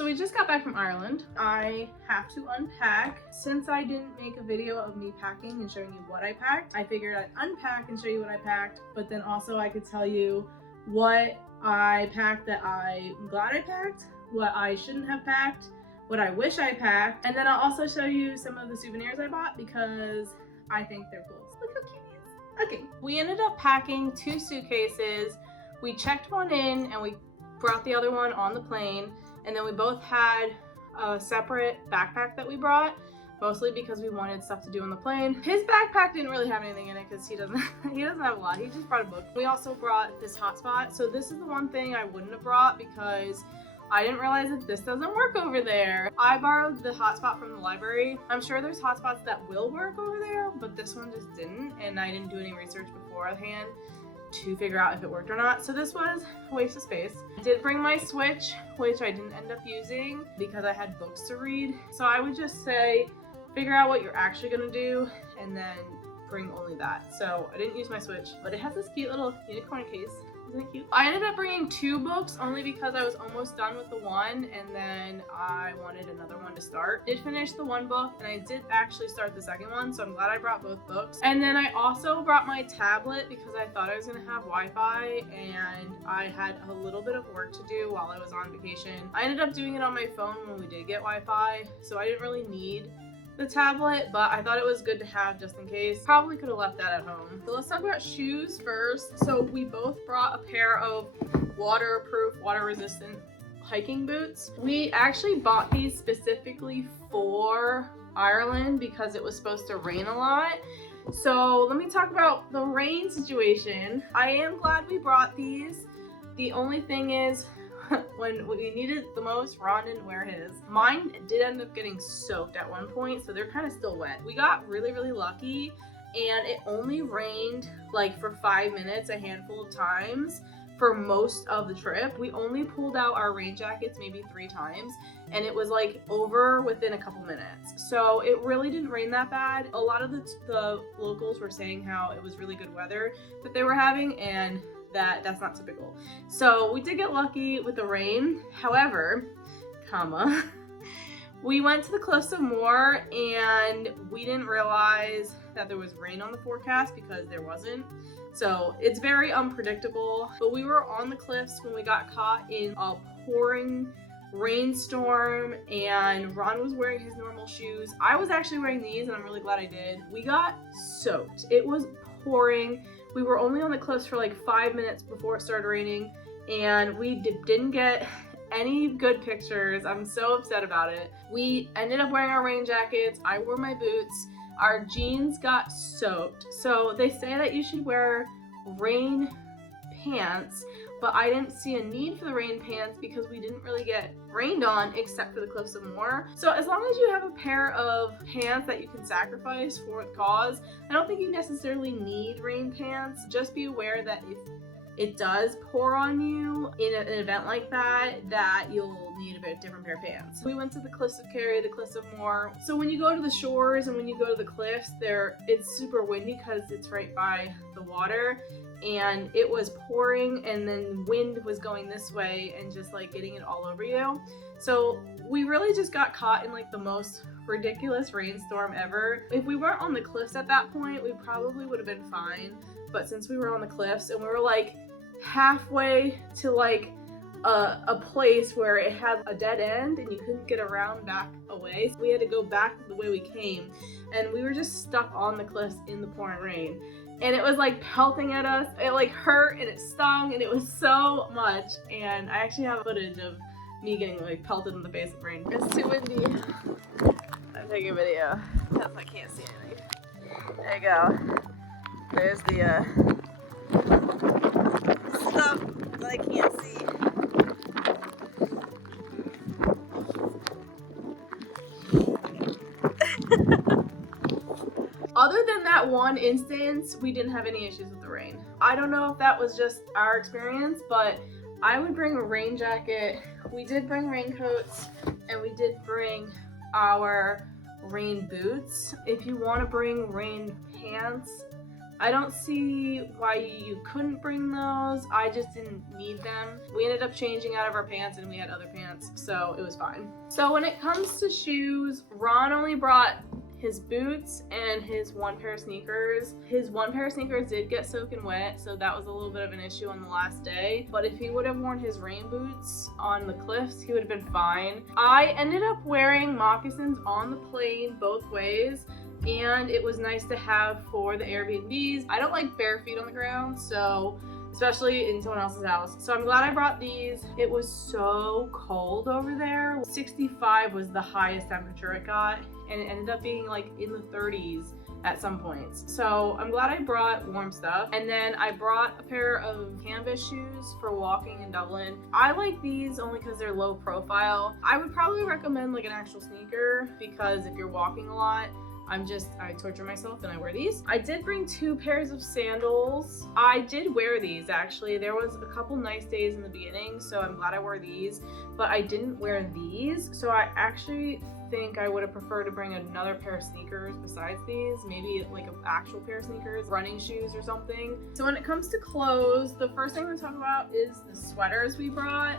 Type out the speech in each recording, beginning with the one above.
So we just got back from Ireland. I have to unpack. Since I didn't make a video of me packing and showing you what I packed, I figured I'd unpack and show you what I packed, but then also I could tell you what I packed that I'm glad I packed, what I shouldn't have packed, what I wish I packed, and then I'll also show you some of the souvenirs I bought because I think they're cool. Look how cute he is. Okay, we ended up packing 2 suitcases. We checked one in and we brought the other one on the plane, and then we both had a separate backpack that we brought, mostly because we wanted stuff to do on the plane. His backpack didn't really have anything in it because he doesn't have a lot. He just brought a book. We also brought this hotspot. So this is the one thing I wouldn't have brought because I didn't realize that this doesn't work over there. I borrowed the hotspot from the library. I'm sure there's hotspots that will work over there, but this one just didn't, and I didn't do any research beforehand to figure out if it worked or not. So this was a waste of space. I did bring my Switch, which I didn't end up using because I had books to read. So I would just say, figure out what you're actually gonna do and then bring only that. So I didn't use my Switch, but it has this cute little unicorn case. Isn't it cute? I ended up bringing 2 books only because I was almost done with the one and then I wanted another one to start. Did finish the one book and I did actually start the second one, so I'm glad I brought both books. And then I also brought my tablet because I thought I was gonna have Wi-Fi and I had a little bit of work to do while I was on vacation. I ended up doing it on my phone when we did get Wi-Fi, so I didn't really need the tablet, but I thought it was good to have just in case. Probably could have left that at home. So let's talk about shoes first. So we both brought a pair of waterproof, water-resistant hiking boots. We actually bought these specifically for Ireland because it was supposed to rain a lot. So let me talk about the rain situation. I am glad we brought these. The only thing is, when we needed the most, Ron didn't wear his. Mine did end up getting soaked at one point, so they're kind of still wet. We got really, really lucky, and it only rained like for 5 minutes a handful of times for most of the trip. We only pulled out our rain jackets maybe 3 times, and it was like over within a couple minutes. So it really didn't rain that bad. A lot of the locals were saying how it was really good weather that they were having, and that's not typical. So we did get lucky with the rain. However, we went to the Cliffs of Moher and we didn't realize that there was rain on the forecast because there wasn't. So it's very unpredictable. But we were on the cliffs when we got caught in a pouring rainstorm, and Ron was wearing his normal shoes. I was actually wearing these, and I'm really glad I did. We got soaked. It was pouring. We were only on the cliffs for like 5 minutes before it started raining, and we didn't get any good pictures. I'm so upset about it. We ended up wearing our rain jackets. I wore my boots. Our jeans got soaked. So they say that you should wear rain pants, but I didn't see a need for the rain pants because we didn't really get rained on except for the Cliffs of Moher. So as long as you have a pair of pants that you can sacrifice for the cause, I don't think you necessarily need rain pants. Just be aware that if it does pour on you in an event like that, that you'll need a different pair of pants. We went to the Cliffs of Karah, the Cliffs of Moher. So when you go to the shores and when you go to the cliffs, it's super windy because it's right by the water. And it was pouring, and then wind was going this way and just like getting it all over you. So we really just got caught in like the most ridiculous rainstorm ever. If we weren't on the cliffs at that point, we probably would have been fine. But since we were on the cliffs and we were like halfway to like a place where it had a dead end and you couldn't get around back away, so we had to go back the way we came, and we were just stuck on the cliffs in the pouring rain. And it was like pelting at us. It like hurt and it stung and it was so much. And I actually have footage of me getting like pelted in the face with rain. It's too windy. I'm taking a video because I can't see anything. There you go. There's the stuff that I can't see. Other than that one instance, we didn't have any issues with the rain. I don't know if that was just our experience, but I would bring a rain jacket. We did bring raincoats, and we did bring our rain boots. If you want to bring rain pants, I don't see why you couldn't bring those. I just didn't need them. We ended up changing out of our pants and we had other pants, so it was fine. So when it comes to shoes, Ron only brought his boots and his one pair of sneakers. His one pair of sneakers did get soaking wet, so that was a little bit of an issue on the last day. But if he would have worn his rain boots on the cliffs, he would have been fine. I ended up wearing moccasins on the plane both ways, and it was nice to have for the Airbnbs. I don't like bare feet on the ground, so especially in someone else's house. So I'm glad I brought these. It was so cold over there. 65 was the highest temperature it got, and it ended up being like in the 30s at some points. So I'm glad I brought warm stuff. And then I brought a pair of canvas shoes for walking in Dublin. I like these only because they're low profile. I would probably recommend like an actual sneaker, because if you're walking a lot, I torture myself and I wear these. I did bring 2 pairs of sandals. I did wear these actually. There was a couple nice days in the beginning, so I'm glad I wore these, but I didn't wear these. So I actually think I would have preferred to bring another pair of sneakers besides these, maybe like an actual pair of sneakers, running shoes or something. So when it comes to clothes, the first thing I'm gonna talk about is the sweaters we brought.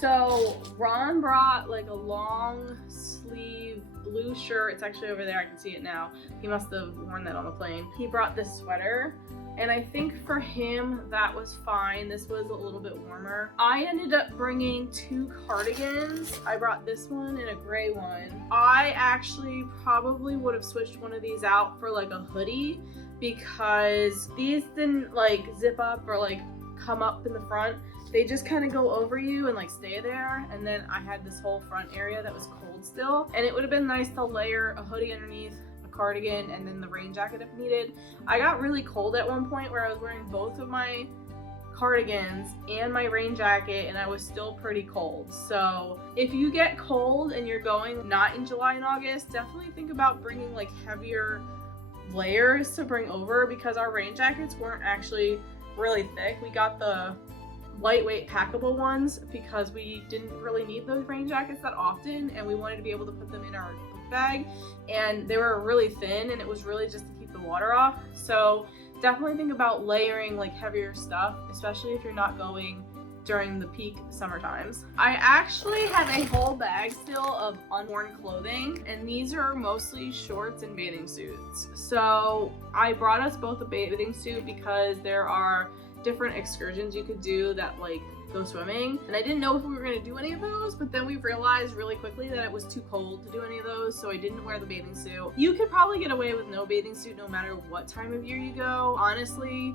So Ron brought like a long sleeve blue shirt. It's actually over there, I can see it now. He must have worn that on the plane. He brought this sweater, and I think for him that was fine. This was a little bit warmer. I ended up bringing 2 cardigans. I brought this one and a gray one. I actually probably would have switched one of these out for like a hoodie, because these didn't like zip up or like come up in the front. They just kind of go over you and like stay there. And then I had this whole front area that was cold still, and it would have been nice to layer a hoodie underneath, a cardigan, and then the rain jacket if needed. I got really cold at one point where I was wearing both of my cardigans and my rain jacket, and I was still pretty cold. So if you get cold and you're going not in July and August, definitely think about bringing like heavier layers to bring over, because our rain jackets weren't actually really thick. We got the lightweight packable ones because we didn't really need those rain jackets that often, and we wanted to be able to put them in our book bag, and they were really thin, and it was really just to keep the water off. So definitely think about layering like heavier stuff, especially if you're not going during the peak summer times. I actually have a whole bag still of unworn clothing, and these are mostly shorts and bathing suits. So I brought us both a bathing suit because there are different excursions you could do that like go swimming, and I didn't know if we were going to do any of those, but then we realized really quickly that it was too cold to do any of those, so I didn't wear the bathing suit. You could probably get away with no bathing suit no matter what time of year you go. Honestly,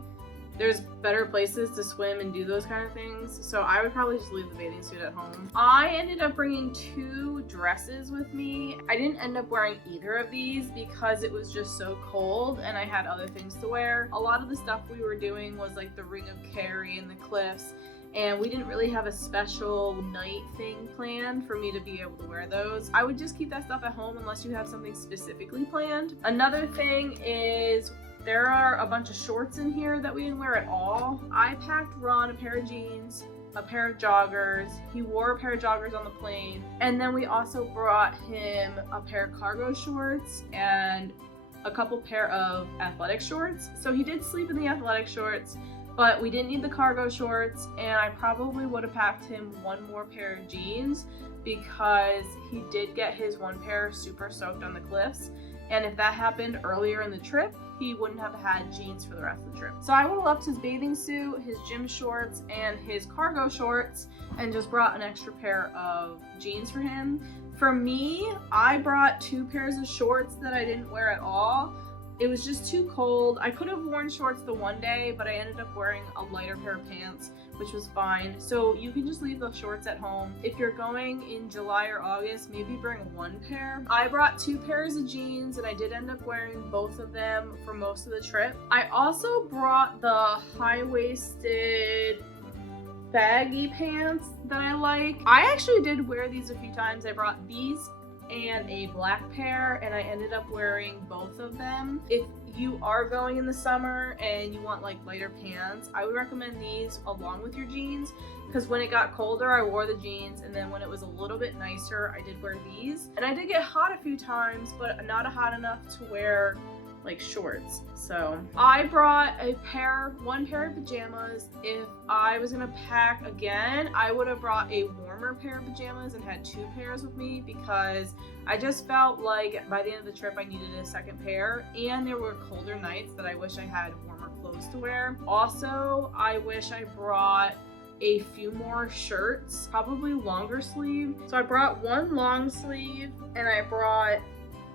there's better places to swim and do those kind of things, so I would probably just leave the bathing suit at home. I ended up bringing 2 dresses with me. I didn't end up wearing either of these because it was just so cold and I had other things to wear. A lot of the stuff we were doing was like the Ring of Karah and the cliffs, and we didn't really have a special night thing planned for me to be able to wear those. I would just keep that stuff at home unless you have something specifically planned. Another thing is there are a bunch of shorts in here that we didn't wear at all. I packed Ron a pair of jeans, a pair of joggers. He wore a pair of joggers on the plane. And then we also brought him a pair of cargo shorts and a couple pair of athletic shorts. So he did sleep in the athletic shorts, but we didn't need the cargo shorts, and I probably would have packed him 1 more pair of jeans because he did get his 1 pair super soaked on the cliffs. And if that happened earlier in the trip, he wouldn't have had jeans for the rest of the trip. So I would have left his bathing suit, his gym shorts, and his cargo shorts, and just brought an extra pair of jeans for him. For me, I brought 2 pairs of shorts that I didn't wear at all. It was just too cold. I could have worn shorts the one day, but I ended up wearing a lighter pair of pants, which was fine. So you can just leave the shorts at home. If you're going in July or August, maybe bring 1 pair. I brought 2 pairs of jeans, and I did end up wearing both of them for most of the trip. I also brought the high-waisted baggy pants that I like. I actually did wear these a few times. I brought these and a black pair, and I ended up wearing both of them. If you are going in the summer and you want like lighter pants, I would recommend these along with your jeans, because when it got colder I wore the jeans, and then when it was a little bit nicer I did wear these. And I did get hot a few times, but not hot enough to wear like shorts. So I brought one pair of pajamas. If I was gonna pack again, I would have brought a warmer pair of pajamas and had 2 pairs with me, because I just felt like by the end of the trip I needed a second pair, and there were colder nights that I wish I had warmer clothes to wear. Also, I wish I brought a few more shirts, probably longer sleeve. So I brought 1 long sleeve and I brought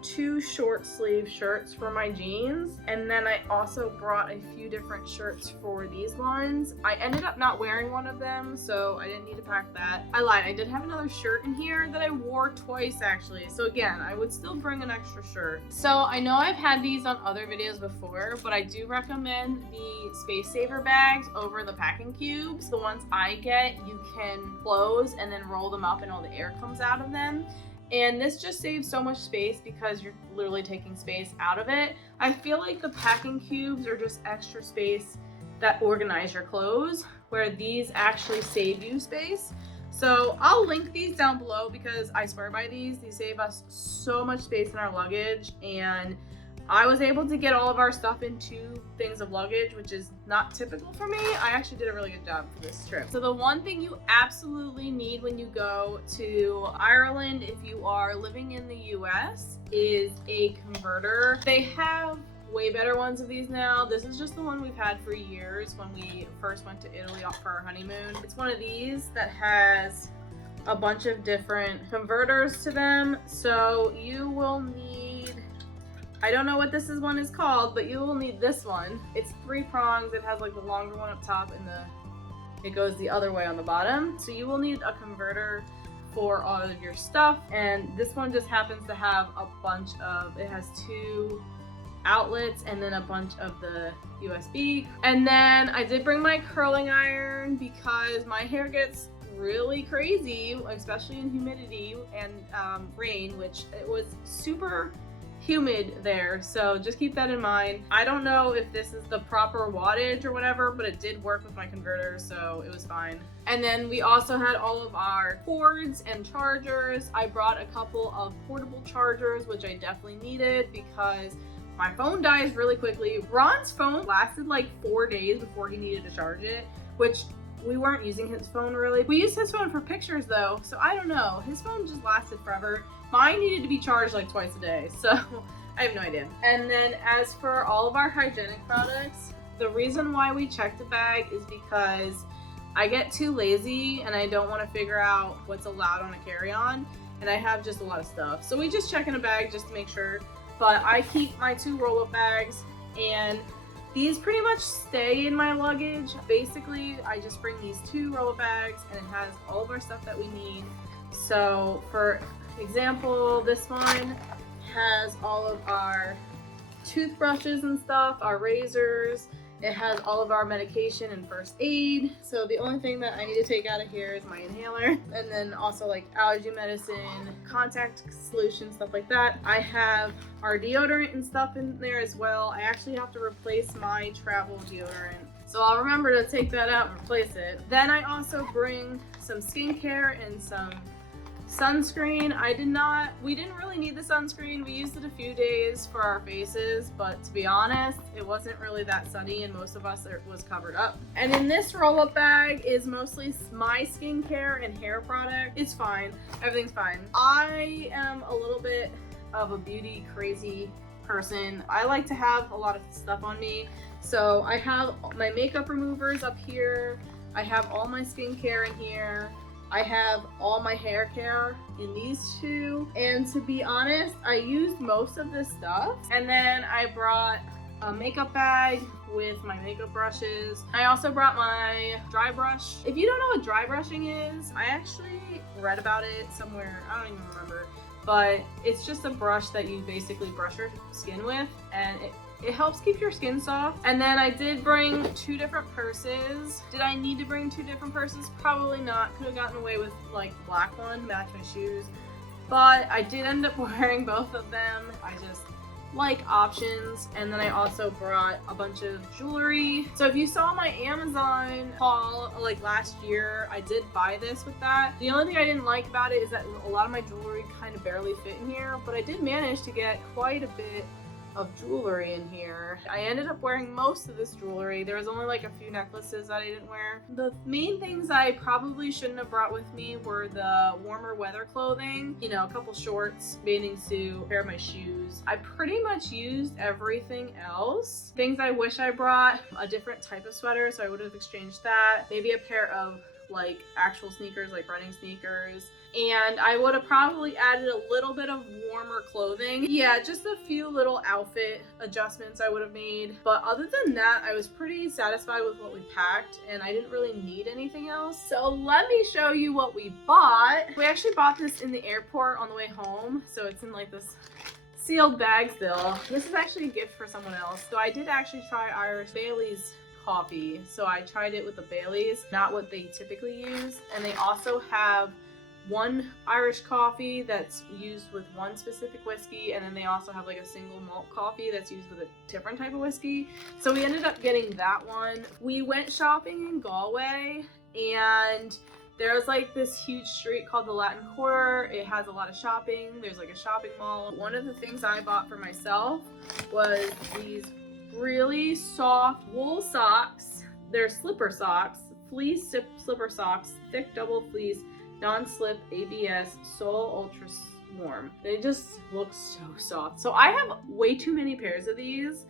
2 short sleeve shirts for my jeans, and then I also brought a few different shirts for these ones. I ended up not wearing one of them, so I didn't need to pack that. I lied, I did have another shirt in here that I wore twice actually, so again, I would still bring an extra shirt. So I know I've had these on other videos before, but I do recommend the Space Saver bags over the packing cubes. The ones I get, you can close and then roll them up and all the air comes out of them. And this just saves so much space because you're literally taking space out of it. I feel like the packing cubes are just extra space that organize your clothes, where these actually save you space. So I'll link these down below because I swear by these. These save us so much space in our luggage, and I was able to get all of our stuff in 2 things of luggage, which is not typical for me. I actually did a really good job for this trip. So the one thing you absolutely need when you go to Ireland, if you are living in the US, is a converter. They have way better ones of these now. This is just the one we've had for years when we first went to Italy for our honeymoon. It's one of these that has a bunch of different converters to them. So you will need, I don't know what this one is called, but you will need this one. It's 3 prongs. It has like the longer one up top and it goes the other way on the bottom. So you will need a converter for all of your stuff. And this one just happens to have a bunch of, it has 2 outlets and then a bunch of the USB. And then I did bring my curling iron because my hair gets really crazy, especially in humidity and rain, which it was super humid there, so just keep that in mind. I don't know if this is the proper wattage or whatever, but it did work with my converter, so it was fine. And then we also had all of our cords and chargers. I brought a couple of portable chargers, which I definitely needed because my phone dies really quickly. Ron's phone lasted like 4 days before he needed to charge it, which we weren't using his phone really. We used his phone for pictures though, so I don't know. His phone just lasted forever. Mine needed to be charged like twice a day, so I have no idea. And then as for all of our hygienic products, the reason why we checked a bag is because I get too lazy and I don't want to figure out what's allowed on a carry-on, and I have just a lot of stuff. So we just check in a bag just to make sure, but I keep my 2 roll-up bags, and these pretty much stay in my luggage. Basically, I just bring these 2 roll-up bags and it has all of our stuff that we need. So for example, this one has all of our toothbrushes and stuff, our razors. It has all of our medication and first aid. So the only thing that I need to take out of here is my inhaler, and then also like allergy medicine, contact solution, stuff like that. I have our deodorant and stuff in there as well. I actually have to replace my travel deodorant, so I'll remember to take that out and replace it. Then I also bring some skincare and some sunscreen. We didn't really need the sunscreen. We used it a few days for our faces, but to be honest, it wasn't really that sunny and most of us was covered up. And in this roll-up bag is mostly my skincare and hair product. It's fine. Everything's fine. I am a little bit of a beauty crazy person. I like to have a lot of stuff on me. So I have my makeup removers up here. I have all my skincare in here. I have all my hair care in these 2. And to be honest, I used most of this stuff. And then I brought a makeup bag with my makeup brushes. I also brought my dry brush. If you don't know what dry brushing is, I actually read about it somewhere. I don't even remember. But it's just a brush that you basically brush your skin with, and it helps keep your skin soft. And then I did bring 2 different purses. Did I need to bring 2 different purses? Probably not. Could have gotten away with like the black one to match my shoes. But I did end up wearing both of them. I just like options. And then I also brought a bunch of jewelry. So if you saw my Amazon haul like last year, I did buy this with that. The only thing I didn't like about it is that a lot of my jewelry kind of barely fit in here, but I did manage to get quite a bit of jewelry in here. I ended up wearing most of this jewelry. There was only like a few necklaces that I didn't wear. The main things I probably shouldn't have brought with me were the warmer weather clothing, you know, a couple shorts, bathing suit, a pair of my shoes. I pretty much used everything else. Things I wish I brought, a different type of sweater, so I would have exchanged that. Maybe a pair of like actual sneakers, like running sneakers. And I would have probably added a little bit of warmer clothing. Yeah, just a few little outfit adjustments I would have made. But other than that, I was pretty satisfied with what we packed and I didn't really need anything else. So let me show you what we bought. We actually bought this in the airport on the way home. So it's in like this sealed bag still. This is actually a gift for someone else. So I did actually try Irish Bailey's coffee. So I tried it with the Baileys, not what they typically use. And they also have one Irish coffee that's used with one specific whiskey, and then they also have like a single malt coffee that's used with a different type of whiskey. So we ended up getting that one. We went shopping in Galway, and there's like this huge street called the Latin Quarter. It has a lot of shopping. There's like a shopping mall. One of the things I bought for myself was these really soft wool socks. They're slipper socks, fleece slipper socks, thick double fleece, non-slip ABS, sole ultra warm. They just look so soft. So I have way too many pairs of these,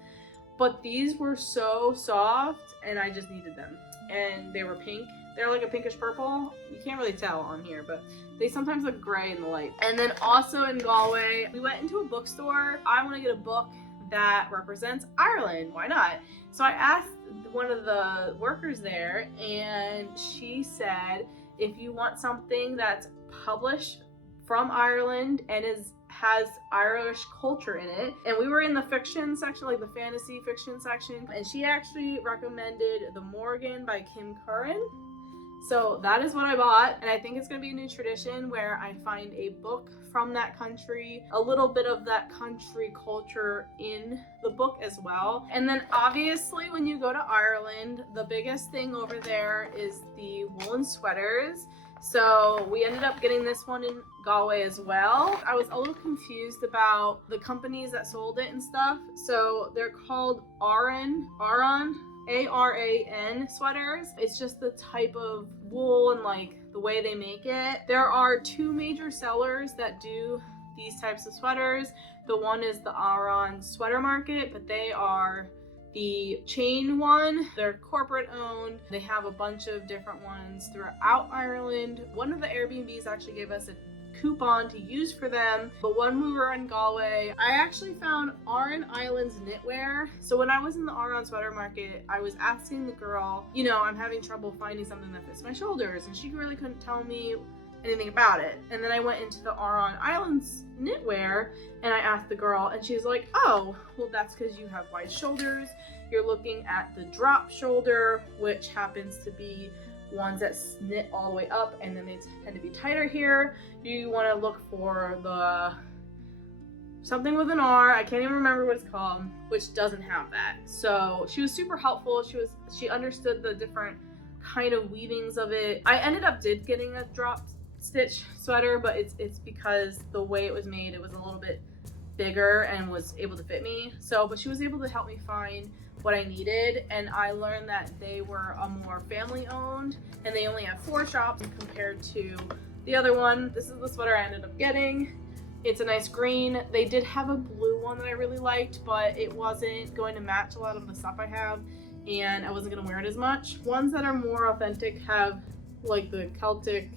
but these were so soft and I just needed them. And they were pink. They're like a pinkish purple. You can't really tell on here, but they sometimes look gray in the light. And then also in Galway, we went into a bookstore. I want to get a book that represents Ireland. Why not? So I asked one of the workers there, and she said, if you want something that's published from Ireland and has Irish culture in it, and we were in the fiction section, like the fantasy fiction section, and she actually recommended The Morgan by Kim Curran. So that is what I bought, and I think it's going to be a new tradition where I find a book from that country, a little bit of that country culture in the book as well. And then obviously when you go to Ireland, the biggest thing over there is the woolen sweaters. So we ended up getting this one in Galway as well. I was a little confused about the companies that sold it and stuff. So they're called Aran A-R-A-N sweaters. It's just the type of wool and like the way they make it. There are two major sellers that do these types of sweaters. The one is the Aran Sweater Market, but they are the chain one. They're corporate owned. They have a bunch of different ones throughout Ireland. One of the Airbnbs actually gave us a coupon to use for them, but when we were in Galway, I actually found Aran Islands knitwear. So when I was in the Aran Sweater Market, I was asking the girl, you know, I'm having trouble finding something that fits my shoulders, and she really couldn't tell me anything about it. And then I went into the Aran Islands knitwear and I asked the girl, and she's like, oh, well, that's because you have wide shoulders. You're looking at the drop shoulder, which happens to be ones that knit all the way up, and then they tend to be tighter here. You want to look for the something with an R, I can't even remember what it's called, which doesn't have that. So she was super helpful. She understood the different kind of weavings of it. I ended up getting a drop stitch sweater, but it's because the way it was made, it was a little bit bigger and was able to fit me. So, but she was able to help me find what I needed, and I learned that they were a more family owned and they only have 4 shops compared to the other one. This is the sweater I ended up getting. It's a nice green. They did have a blue one that I really liked, but it wasn't going to match a lot of the stuff I have, and I wasn't going to wear it as much. Ones that are more authentic have like the Celtic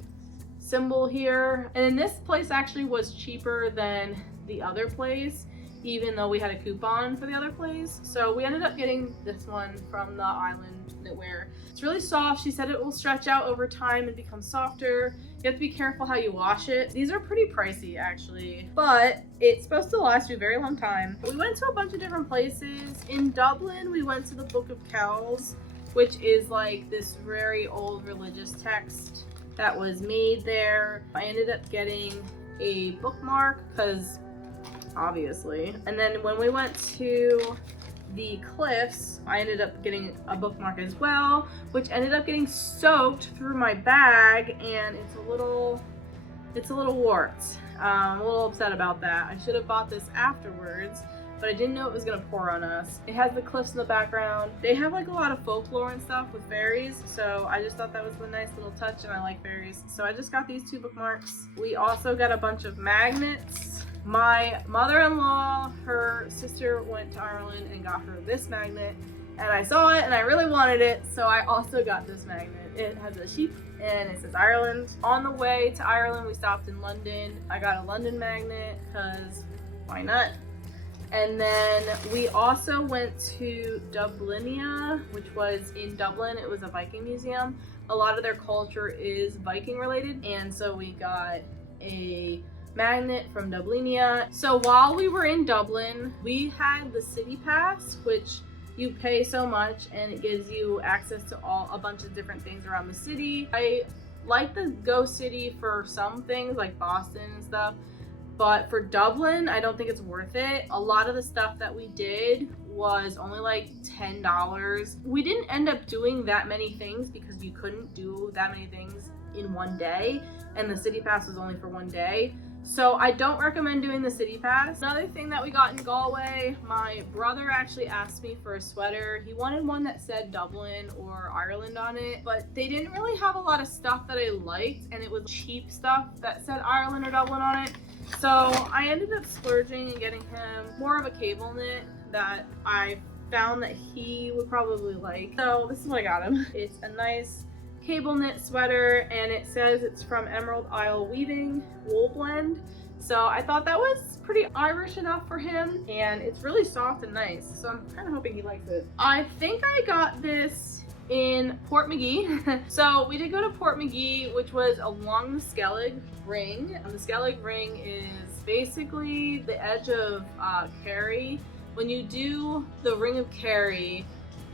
symbol here, and this place actually was cheaper than the other place, even though we had a coupon for the other place. So we ended up getting this one from the Island Knitwear. It's really soft. She said it will stretch out over time and become softer. You have to be careful how you wash it. These are pretty pricey actually, but it's supposed to last you a very long time. We went to a bunch of different places. In Dublin, we went to the Book of Kells, which is like this very old religious text that was made there. I ended up getting a bookmark because obviously. And then when we went to the cliffs, I ended up getting a bookmark as well, which ended up getting soaked through my bag, and it's a little warped. I'm a little upset about that. I should have bought this afterwards, but I didn't know it was gonna pour on us. It has the cliffs in the background. They have like a lot of folklore and stuff with fairies, so I just thought that was a nice little touch, and I like fairies. So I just got these 2 bookmarks. We also got a bunch of magnets. My mother-in-law, her sister went to Ireland and got her this magnet, and I saw it and I really wanted it, so I also got this magnet. It has a sheep and it says Ireland. On the way to Ireland, we stopped in London. I got a London magnet because why not? And then we also went to Dublinia, which was in Dublin. It was a Viking museum. A lot of their culture is Viking related, and so we got a magnet from Dublinia. So while we were in Dublin, we had the city pass, which you pay so much and it gives you access to a bunch of different things around the city. I like the Go City for some things like Boston and stuff, but for Dublin, I don't think it's worth it. A lot of the stuff that we did was only like $10. We didn't end up doing that many things because you couldn't do that many things in one day, and the city pass was only for one day. So I don't recommend doing the city pass. Another thing that we got in Galway, my brother actually asked me for a sweater. He wanted one that said Dublin or Ireland on it, but they didn't really have a lot of stuff that I liked, and it was cheap stuff that said Ireland or Dublin on it. So I ended up splurging and getting him more of a cable knit that I found that he would probably like. So this is what I got him. It's a nice cable knit sweater, and it says it's from Emerald Isle Weaving wool blend. So I thought that was pretty Irish enough for him, and it's really soft and nice. So I'm kind of hoping he likes it. I think I got this in Portmagee. So we did go to Portmagee, which was along the Skellig Ring. And the Skellig Ring is basically the edge of Karah. When you do the Ring of Karah,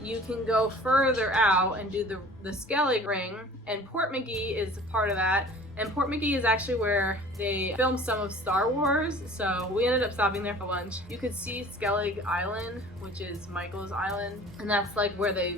you can go further out and do the Skellig Ring, and Portmagee is a part of that. And Portmagee is actually where they filmed some of Star Wars, so we ended up stopping there for lunch. You could see Skellig Island, which is Michael's island, and that's like where they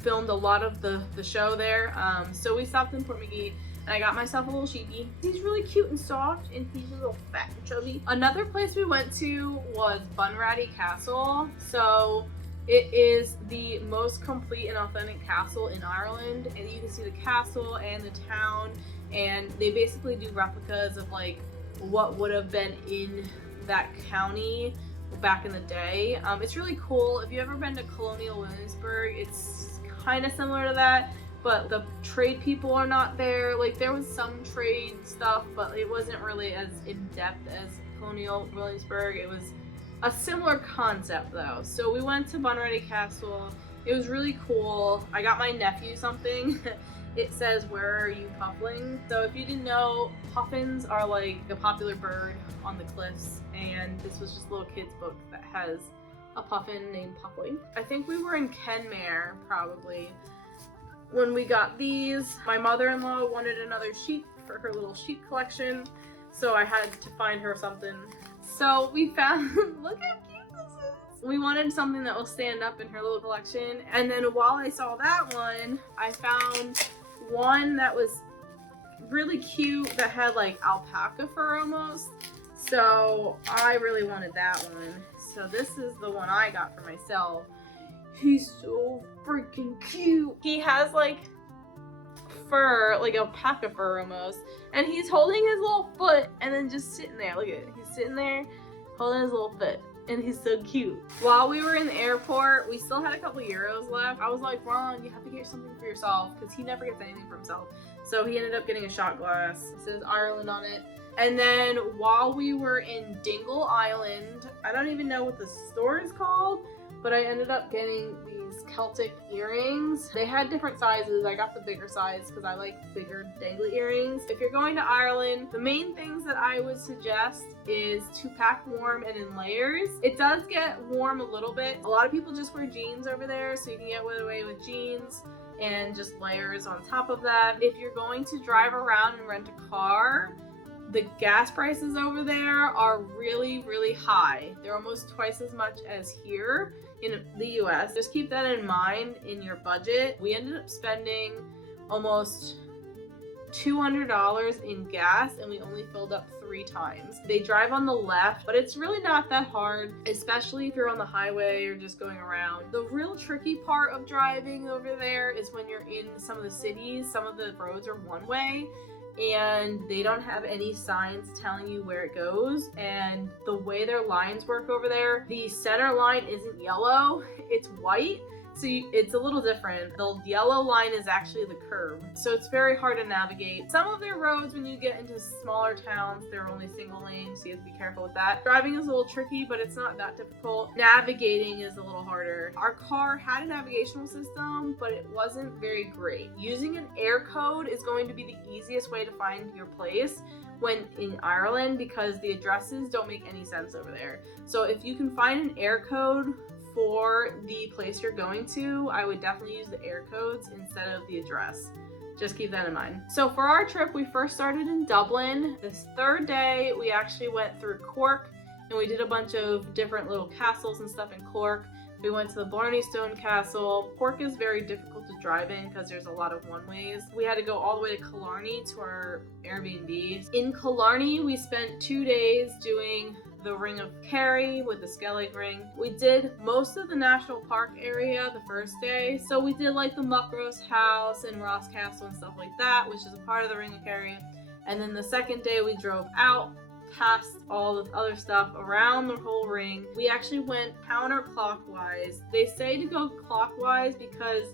filmed a lot of the show there. So we stopped in Portmagee, and I got myself a little sheepy. He's really cute and soft, and he's a little fat and chubby. Another place we went to was Bunratty Castle. So it is the most complete and authentic castle in Ireland, and you can see the castle and the town, and they basically do replicas of like what would have been in that county back in the day. It's really cool. If you've ever been to Colonial Williamsburg, it's kind of similar to that, but the trade people are not there. Like there was some trade stuff, but it wasn't really as in-depth as Colonial Williamsburg. It was a similar concept though. So we went to Bunratty Castle. It was really cool. I got my nephew something. It says, "Where are you puffling?" So if you didn't know, puffins are like a popular bird on the cliffs, and this was just a little kid's book that has a puffin named Puffling. I think we were in Kenmare probably when we got these. My mother-in-law wanted another sheep for her little sheep collection, so I had to find her something. So we found, look how cute this is. We wanted something that will stand up in her little collection. And then while I saw that one, I found one that was really cute that had like alpaca fur almost. So I really wanted that one. So this is the one I got for myself. He's so freaking cute. He has like fur, like alpaca fur almost, and he's holding his little foot and then just sitting there. Look at it. He's sitting there holding his little foot, and he's so cute. While we were in the airport, we still had a couple euros left. I was like, Ron, you have to get something for yourself, because he never gets anything for himself. So he ended up getting a shot glass. It says Ireland on it. And then while we were in Dingle Island, I don't even know what the store is called, but I ended up getting these Celtic earrings. They had different sizes. I got the bigger size because I like bigger dangly earrings. If you're going to Ireland, the main things that I would suggest is to pack warm and in layers. It does get warm a little bit. A lot of people just wear jeans over there, so you can get away with jeans and just layers on top of that. If you're going to drive around and rent a car, the gas prices over there are really, really high. They're almost twice as much as here in the US. Just keep that in mind in your budget. We ended up spending almost $200 in gas, and we only filled up 3 times. They drive on the left, but it's really not that hard, especially if you're on the highway or just going around. The real tricky part of driving over there is when you're in some of the cities. Some of the roads are one way, and they don't have any signs telling you where it goes. And the way their lines work over there, the center line isn't yellow, it's white. So it's a little different. The yellow line is actually the curb. So it's very hard to navigate. Some of their roads, when you get into smaller towns, they're only single lane, so you have to be careful with that. Driving is a little tricky, but it's not that difficult. Navigating is a little harder. Our car had a navigational system, but it wasn't very great. Using an air code is going to be the easiest way to find your place when in Ireland, because the addresses don't make any sense over there. So if you can find an air code for the place you're going to, I would definitely use the air codes instead of the address. Just keep that in mind. So for our trip, we first started in Dublin. This third day, we actually went through Cork, and we did a bunch of different little castles and stuff in Cork. We went to the Blarney Stone Castle. Cork is very difficult to drive in because there's a lot of one-ways. We had to go all the way to Killarney to our Airbnb. In Killarney, we spent 2 days doing the Ring of Kerry with the Skellig Ring. We did most of the national park area the first day. So we did like the Muckross House and Ross Castle and stuff like that, which is a part of the Ring of Kerry. And then the second day we drove out past all the other stuff around the whole ring. We actually went counterclockwise. They say to go clockwise because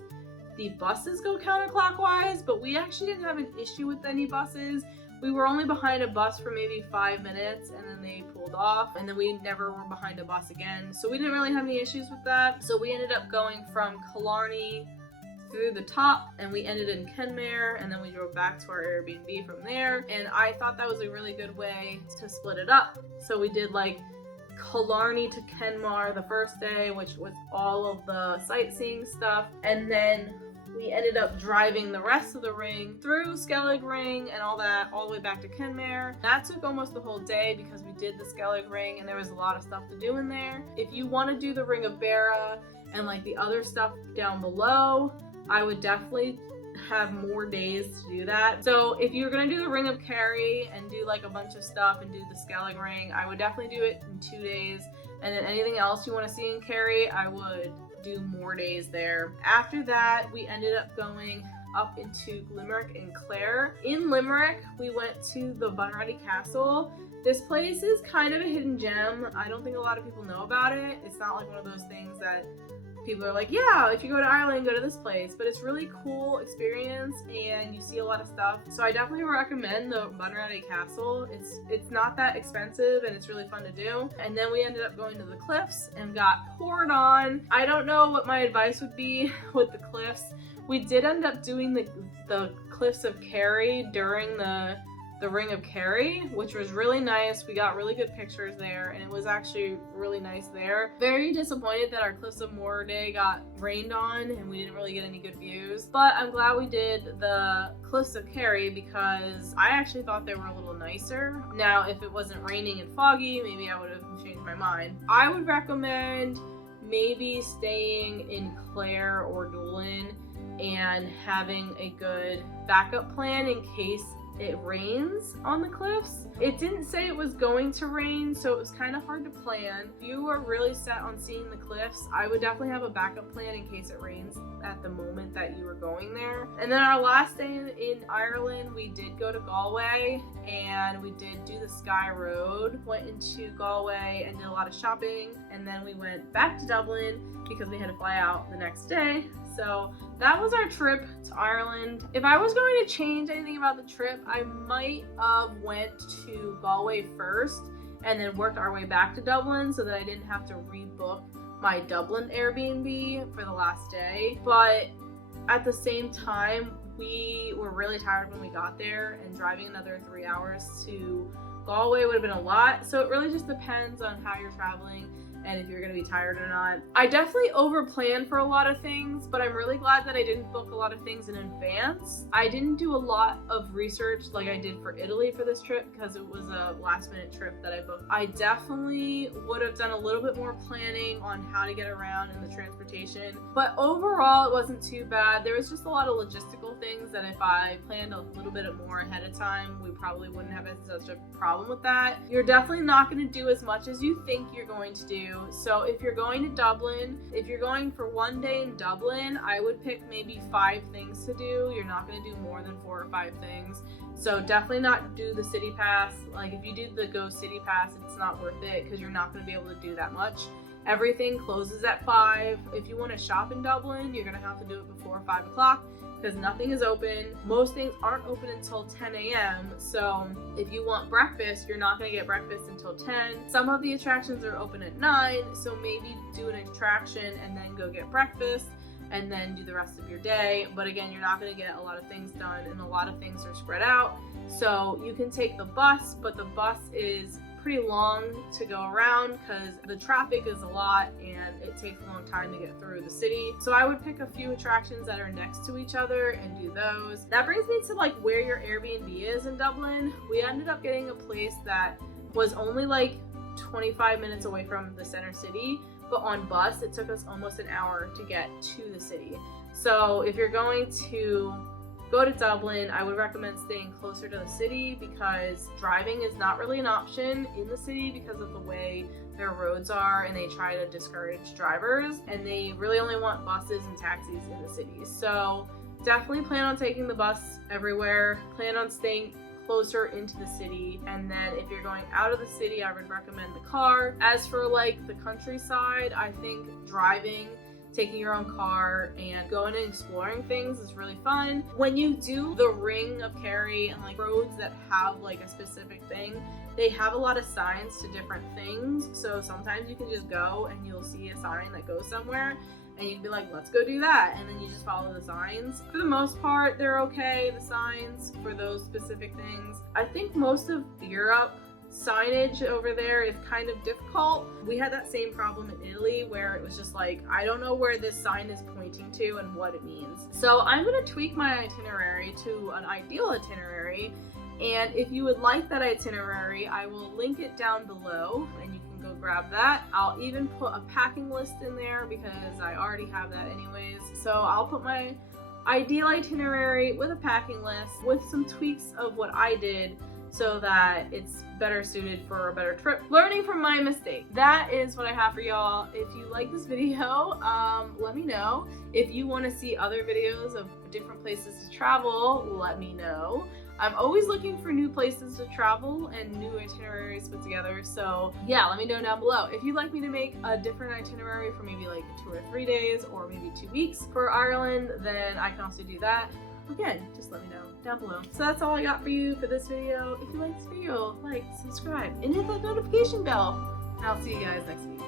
the buses go counterclockwise, but we actually didn't have an issue with any buses. We were only behind a bus for maybe 5 minutes, and then they pulled off, and then we never were behind a bus again. So we didn't really have any issues with that. So we ended up going from Killarney through the top, and we ended in Kenmare, and then we drove back to our Airbnb from there. And I thought that was a really good way to split it up. So we did like Killarney to Kenmare the first day, which was all of the sightseeing stuff, and then we ended up driving the rest of the ring through Skellig Ring and all that, all the way back to Kenmare. That took almost the whole day because we did the Skellig Ring and there was a lot of stuff to do in there. If you want to do the Ring of Beara and like the other stuff down below, I would definitely have more days to do that. So if you're gonna do the Ring of Kerry and do like a bunch of stuff and do the Skellig Ring, I would definitely do it in 2 days. And then anything else you want to see in Kerry, I would do more days there. After that, we ended up going up into Limerick and Clare. In Limerick, we went to the Bunratty Castle. This place is kind of a hidden gem. I don't think a lot of people know about it. It's not like one of those things that people are like, yeah, if you go to Ireland, go to this place. But it's really cool experience and you see a lot of stuff. So I definitely recommend the Bunratty Castle. It's not that expensive and it's really fun to do. And then we ended up going to the cliffs and got poured on. I don't know what my advice would be with the cliffs. We did end up doing the cliffs of Kerry during the Ring of Kerry, which was really nice. We got really good pictures there, and it was actually really nice there. Very disappointed that our Cliffs of Moher day got rained on and we didn't really get any good views, but I'm glad we did the Cliffs of Kerry because I actually thought they were a little nicer. Now, if it wasn't raining and foggy, maybe I would have changed my mind. I would recommend maybe staying in Clare or Dublin and having a good backup plan in case it rains on the cliffs. It didn't say it was going to rain, so it was kind of hard to plan. If you are really set on seeing the cliffs, I would definitely have a backup plan in case it rains at the moment that you were going there. And then our last day in Ireland, we did go to Galway and we did do the Sky Road. Went into Galway and did a lot of shopping, and then we went back to Dublin because we had to fly out the next day. So that was our trip to Ireland. If I was going to change anything about the trip, I might have went to Galway first and then worked our way back to Dublin so that I didn't have to rebook my Dublin Airbnb for the last day. But at the same time, we were really tired when we got there, and driving another 3 hours to Galway would have been a lot. So it really just depends on how you're traveling and if you're gonna be tired or not. I definitely over-plan for a lot of things, but I'm really glad that I didn't book a lot of things in advance. I didn't do a lot of research like I did for Italy for this trip because it was a last-minute trip that I booked. I definitely would have done a little bit more planning on how to get around in the transportation, but overall it wasn't too bad. There was just a lot of logistical things that if I planned a little bit more ahead of time, we probably wouldn't have such a problem with that. You're definitely not going to do as much as you think you're going to do. So if you're going to Dublin, if you're going for one day in Dublin, I would pick maybe 5 things to do. You're not going to do more than 4 or 5 things. So definitely not do the city pass. Like if you do the Go City Pass, it's not worth it because you're not going to be able to do that much. Everything closes at 5. If you want to shop in Dublin, you're going to have to do it before 5 o'clock because nothing is open. Most things aren't open until 10 a.m. So if you want breakfast, you're not going to get breakfast until 10. Some of the attractions are open at 9, so maybe do an attraction and then go get breakfast and then do the rest of your day. But again, you're not going to get a lot of things done and a lot of things are spread out. So you can take the bus, but the bus is pretty long to go around because the traffic is a lot and it takes a long time to get through the city. So I would pick a few attractions that are next to each other and do those. That brings me to like where your Airbnb is in Dublin. We ended up getting a place that was only like 25 minutes away from the center city, but on bus it took us almost an hour to get to the city. So if you're going to go to Dublin, I would recommend staying closer to the city because driving is not really an option in the city because of the way their roads are, and they try to discourage drivers, and they really only want buses and taxis in the city. So definitely plan on taking the bus everywhere. Plan on staying closer into the city, and then if you're going out of the city, I would recommend the car. As for like the countryside, I think driving, taking your own car and going and exploring things is really fun. When you do the ring of Kerry and like roads that have like a specific thing, they have a lot of signs to different things. So sometimes you can just go and you'll see a sign that goes somewhere and you can be like, let's go do that. And then you just follow the signs. For the most part, they're okay, the signs for those specific things. I think most of Europe, signage over there is kind of difficult. We had that same problem in Italy where it was just like, I don't know where this sign is pointing to and what it means. So I'm gonna tweak my itinerary to an ideal itinerary, and if you would like that itinerary, I will link it down below and you can go grab that. I'll even put a packing list in there because I already have that anyways. So I'll put my ideal itinerary with a packing list with some tweaks of what I did so that it's better suited for a better trip. Learning from my mistake. That is what I have for y'all. If you like this video, let me know. If you want to see other videos of different places to travel, let me know. I'm always looking for new places to travel and new itineraries put together. So yeah, let me know down below. If you'd like me to make a different itinerary for maybe like 2 or 3 days or maybe 2 weeks for Ireland, then I can also do that. Again, just let me know down below. So that's all I got for you for this video. If you like this video, like, subscribe, and hit that notification bell. And I'll see you guys next week.